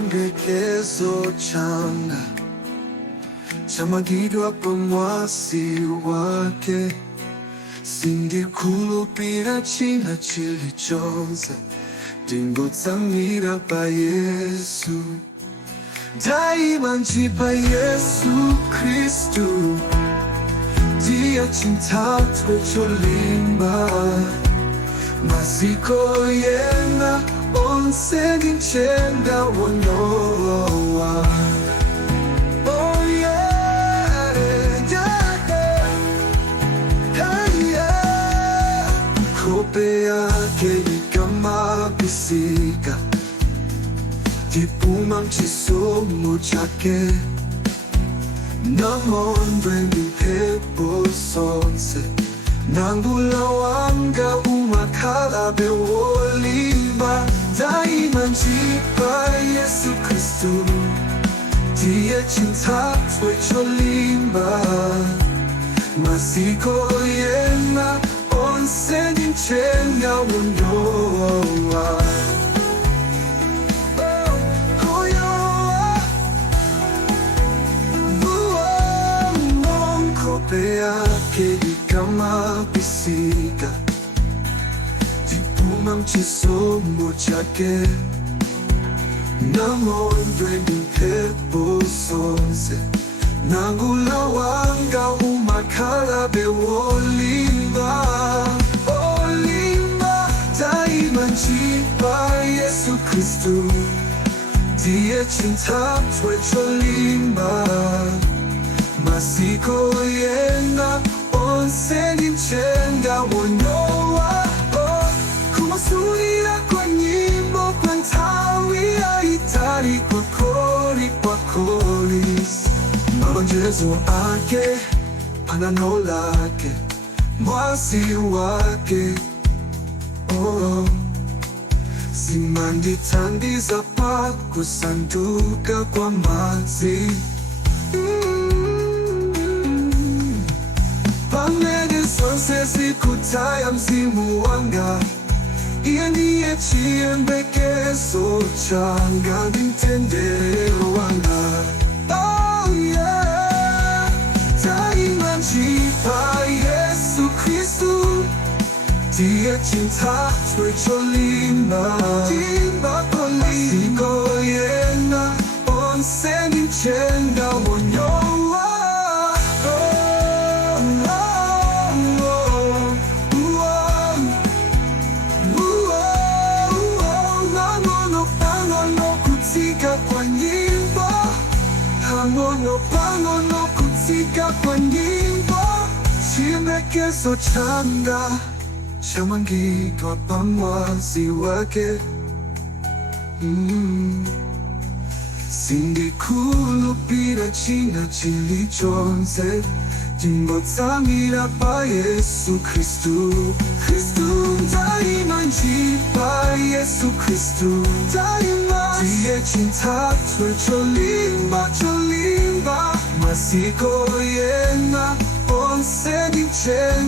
Chiyembekezo changa chamagidwa kwa mwasi wake, sindikhulupirira china chilichonse ndingotsamira pa Yesu. Daima njipa Yesu Kristu, ndiye chinthatwe cholimba. Maziko yena onse ndinchenda wonowa. Oh yeah, yeah. Kope yake ikamabisika, ndipuma mchisomo chake. Namondwe mpepo sonse, nangula wanga umakhala bewolimba. Daima njipa Yesu Kristu, ndiye chinthatwe cholimba. Maziko yena onse ndinchenda wonowa. Kope yake ikamabisika, ndipuma mchisomo chake. Namondwe mpepo sonse, nangula wanga umakhala bewolimba. Olimba, daima njipa Yesu Kristu, ndiye chinthatwe cholimba. Maziko yena onse ndinchenda wonowa. Kumasulira kwa nyimbo kwa nthawi yaitali, kwakoli malonjezo ake, pangano lake, mwasi wake. Oh, zimandithandiza pa kusanduka kwa madzi. Pamene zonse zikutaya mzimu wanga, iye ndiye chiyembekezo changa, mtendero wanga. Oh yeah, daima njipa Yesu Kristu, ndiye chinthatwe cholimba. Maziko yena onse ndinchenda wonowa. Pangono kutsika kwa nyimbo, chiyembekezo changa chamangidwa pa mwasi wake. Sindikhulupirira china chilichonse, ndingotsamira pa Yesu Kristu. Daima njipa Yesu Kristu, ndiye chinthatwe cholimba. Maziko yena onse ndinchenda